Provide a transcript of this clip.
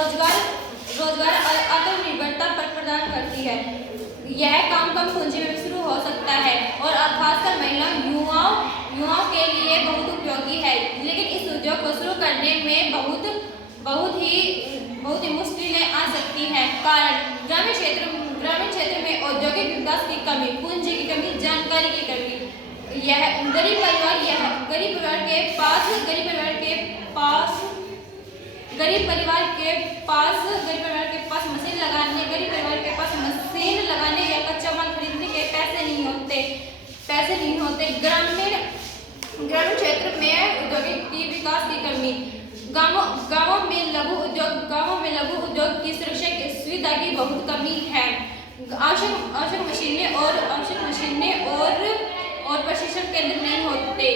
रोजगार और आत्मनिर्भरता पर प्रदान करती है। यह काम कम पूंजी में शुरू हो सकता है और खासकर महिला युवाओं के लिए बहुत उपयोगी है, लेकिन इस उद्योग को शुरू करने में बहुत ही मुश्किलें आ सकती हैं। कारण ग्रामीण क्षेत्र में औद्योगिक विकास की कमी, पूंजी की कमी, जानकारी की कमी। यह गरीब परिवार के पास मशीन लगाने या कच्चा माल खरीदने के पैसे नहीं होते। ग्रामीण क्षेत्र में औद्योगिक की विकास की कमी। गांवों में लघु उद्योग की सुविधा की बहुत कमी है। आवश्यक मशीनें और प्रशिक्षण केंद्र नहीं होते।